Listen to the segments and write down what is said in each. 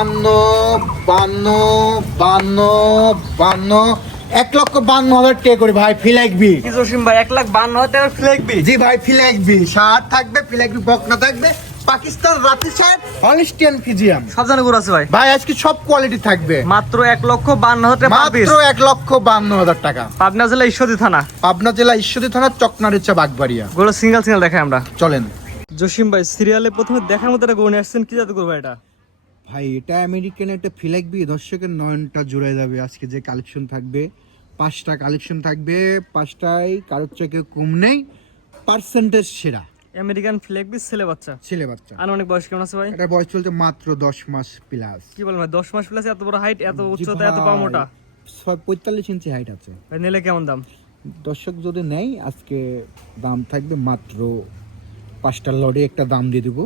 1,52,000 টাকা করে ভাই ফিলাইকবি কি জসিম ভাই 1,52,000 টাকা ফ্লেগবি? জি ভাই ফিলাইকবি শার্ট থাকবে, ফিলাইকবি বকনা থাকবে, পাকিস্তান রাতি শার্ট, হলিস্টিয়ান ফিজিয়াম সব জানা গরু আছে ভাই। ভাই আজকে সব কোয়ালিটি থাকবে মাত্র 1,52,000 টাকা পার পিস। মাত্র 1,52,000 টাকা। পাবনা জেলা ঈশ্বরদী থানা। পাবনা জেলা ঈশ্বরদী থানা, চকনারিচা, বাগবাড়িয়া। গরু সিঙ্গেল দেখাই আমরা, চলেন। জসিম ভাই সিরিয়ালে প্রথমে দেখার মতো একটা গরু নিয়ে আসছেন, কি জাতের গরু ভাই এটা? ভাই এটা আমেরিকান একটা ফিলাইকবি, দর্শকের নয়নটা জুড়ে যাবে। আজকে যে কালেকশন থাকবে, 5টা কালেকশন থাকবে, 5টাই কারোর চেয়ে কম নেই, পার্সেন্টেজ সেরা। আমেরিকান ফ্লেগবি ছেলে বাচ্চা। আনুমানিক বয়স কেমন আছে ভাই? এটা বয়স চলছে মাত্র 10 মাস প্লাস। কি বলেন ভাই, 10 মাস প্লাস, এত বড় হাইট, এত উচ্চতা, এত পা মোটা? 45 ইঞ্চি হাইট আছে ভাই। নিলে কেমন দাম? দর্শক যদি নেই, আজকে দাম থাকবে মাত্র 5টা লটে একটা দাম দিয়ে দেবো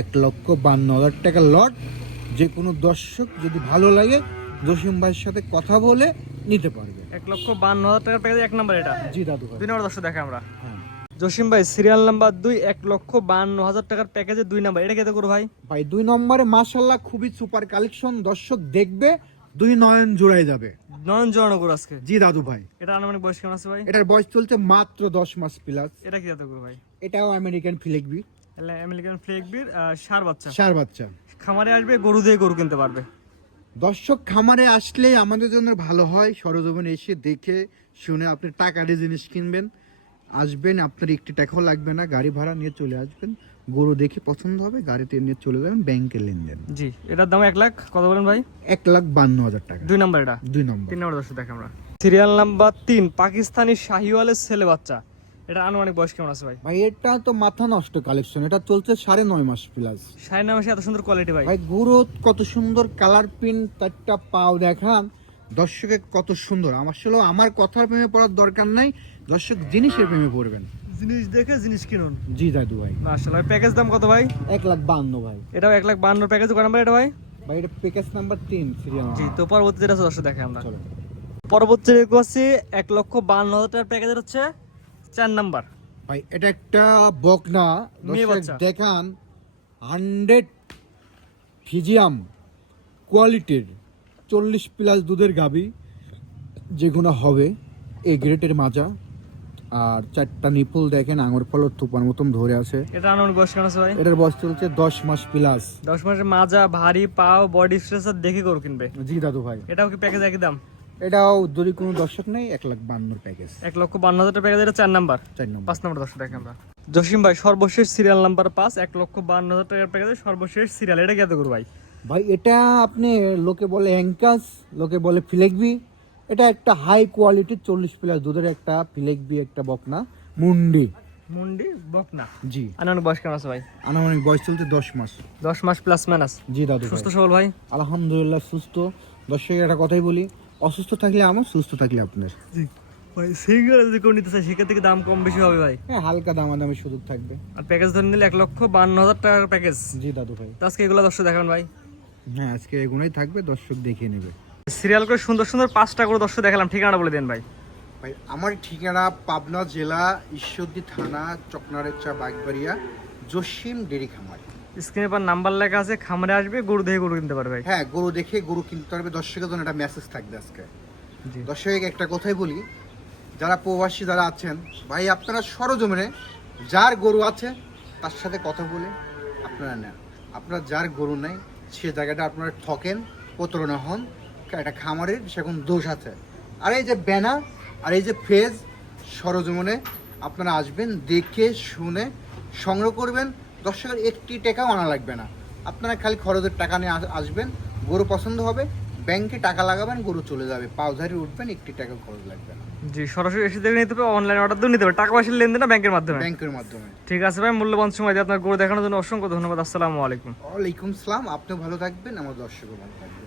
1,52,000 টাকা লট। যে কোনো দর্শক যদি ভালো লাগে জসিম ভাইয়ের সাথে কথা বলে নিতে পারবে। 1,52,000 টাকার প্যাকেজ এক নাম্বার এটা। জি দাদু ভাই। 2 নম্বর দর্শক দেখে আমরা। হ্যাঁ জসিম ভাই সিরিয়াল নাম্বার 2, 1,52,000 টাকার প্যাকেজে 2 নাম্বার, এটা কেতে করো ভাই? ভাই 2 নম্বরে মাশাআল্লাহ খুবই সুপার কালেকশন, দর্শক দেখবে 2 নয়ন জোড়াই যাবে। নয়ন জোড়ানো গরু আজকে। জি দাদু ভাই। এটা আনুমানিক বয়স কেমন আছে ভাই? এটার বয়স চলছে মাত্র 10 মাস প্লাস। এটা কি জাতের গরু ভাই? এটাও আমেরিকান ফিলেকবি, আমেরিকান ফ্লেগবির ষাঁড় বাচ্চা। ষাঁড় বাচ্চা। খামারে আসবে গরু দিয়ে গরু কিনতে পারবে। দর্শক খামারে আসলে আমাদের জন্য ভালো হয়, সরজমিনে এসে দেখে শুনে আপনি টাকা দিয়ে জিনিস কিনবেন, আসবেন, আপনার একটি টাকাও লাগবে না, গাড়ি ভাড়া নিয়ে চলে আসবেন, গরু দেখে পছন্দ হবে গাড়িতে নিয়ে চলে যাবেন, ব্যাংকে লেনদেন। জি, এটার দাম 1 লাখ কত বলেন ভাই? 1,52,000 টাকা। 2 নাম্বার এটা। 2 নম্বর। 3 নম্বর দর্শক দেখে আমরা। সিরিয়াল নাম্বার 3, পাকিস্তানি শাহিওয়ালের ছেলে বাচ্চা। এটা আনুমানিক বয়স কেমন আছে ভাই? ভাই এটা তো মাথা নষ্ট কালেকশন, এটা চলছে 9.5 মাস প্লাস। 9.5 মাসে এত সুন্দর কোয়ালিটি ভাই। ভাই গরু কত সুন্দর কালার প্রিন্ট, তারটা পাও দেখান দর্শকের কত সুন্দর। আমার কথার প্রেমে পড়ার দরকার নাই, দর্শক জিনিসের প্রেমে পড়বেন। জিনিস দেখে জিনিস কিনুন। জি দাদু ভাই। মাশাআল্লাহ। প্যাকেজ দাম কত ভাই? 1,52,000 ভাই। এটাও 1,52,000 প্যাকেজ কত নাম্বার এটা ভাই? ভাই এটা প্যাকেজ নাম্বার 3 সিরিয়াল। জি, তো পরবর্তী যেটা আছে দর্শক দেখে আমরা। চলো। পরবর্তী রেকো আছে 1,52,000 টাকার প্যাকেজের হচ্ছে 4 নাম্বার। ভাই এটা একটা বকনা, মেয়ে দর্শক বাচ্চা। দেখান 100 ফিজিয়াম কোয়ালিটির 40 প্লাস দুধের গাবি, যেগুলো হবে এই গ্রেটের মাজা, আর 4টা নিপুল দেখেন আঙুর ফলের থোপার মতন ধরে আছে। এটা আনুমানিক বয়স কেমন আছে ভাই? এটার বয়স চলছে 10 মাস প্লাস। 10 মাসের মাজা, ভারী পাও, বডি স্ট্রাকচার দেখে গরু কিনবে। জি দাদু ভাই। এটাও কি প্যাকেজ একই দাম? এটাও যদি কোনো দর্শক নেই 1,52,000 প্যাকেজ। 1,52,000 টাকা প্যাকেজ, এটা 4 নাম্বার। 4 নম্বর। 5 নাম্বার দর্শক দেখে আমরা। জসিম ভাই সর্বশেষ সিরিয়াল নাম্বার 5, 1,52,000 টাকার প্যাকেজে সর্বশেষ সিরিয়াল, এটা কি এত গরু ভাই? ভাই এটা আপনি লোকে বলে অ্যাঙ্কাস, লোকে বলে ফিলেকবি। এটা একটা হাই কোয়ালিটির 40 প্লাস দুধের একটা ফিলেকবি, একটা বকনা মুন্ডি বকনা। জি। আনুমানিক বয়স কেমন আছে ভাই? আনুমানিক বয়স চলছে 10 মাস। 10 মাস প্লাস মাইনাস। জি দাদু সুস্থ ভাই। সবল ভাই? আলহামদুলিল্লাহ সুস্থ। দর্শকের একটা কথাই বলি, অসুস্থ থাকলে আমার, সুস্থ থাকলে আপনার। জি ভাই। সিঙ্গেল যদি কেউ নিতে চায় সেক্ষেত্রে থেকে দাম কম বেশি হবে ভাই? হ্যাঁ, হালকা দামাদামি সুযোগ থাকবে। আর প্যাকেজ ধরে নিলে 1,52,000 টাকার প্যাকেজ। জি দাদু ভাই। তো আজকে এগুলো দর্শক দেখান ভাই। হ্যাঁ, আজকে এগুলোই থাকবে, দর্শক দেখে নেবে। সিরিয়াল করে সুন্দর সুন্দর 5টা করে দর্শক দেখালাম, ঠিকানাটা বলে দেন ভাই। ভাই আমার ঠিকানা পাবনা জেলা ঈশ্বরদী থানা, চকনারেচা, বাগবাড়িয়া, জসিম ডেরি খামার। স্ক্রিনে পর নাম্বার লেখা আছে, খামারে আসবে গরু দেখে গরু কিনতে পারবে ভাই। হ্যাঁ, গরু দেখে গরু কিনতে পারবে। দর্শকের জন্য একটা মেসেজ থাকবে আজকে। জি। দর্শক একটা কথাই বলি, যারা প্রবাসী যারা আছেন ভাই, আপনারা সরজমিনে যার গরু আছে তার সাথে কথা বলে আপনারা নেন। আপনারা যার গরু নেই সে জায়গাটা আপনারা ঠকেন, প্রতারণা হন, একটা খামারের সেরকম দোষ আছে। আর এই যে ব্যানার আর এই যে ফেজ, সরজমিনে আপনারা আসবেন, দেখে শুনে সংগ্রহ করবেন। দর্শকের একটি টাকাও আনা লাগবে না, আপনারা খালি খরচের টাকা নিয়ে আসবেন, গরু পছন্দ হবে, ব্যাংকে টাকা লাগাবেন, গরু চলে যাবে, পাউধারি উঠবেন, একটি টাকা খরচ লাগবে না। জি, সরাসরি এসে দেখে নিতে হবে, অনলাইন অর্ডার দিয়ে নিতে হবে, টাকা পয়সার লেনদেন না ব্যাংকের মাধ্যমে? ব্যাংকের মাধ্যমে। ঠিক আছে ভাই, মূল্যবান সময় দিয়ে আপনার গরু দেখানোর জন্য অসংখ্য ধন্যবাদ। আসসালামু আলাইকুম। ওয়ালাইকুম সালাম। আপনিও ভালো থাকবেন, আমার দর্শকও ভালো থাকবেন।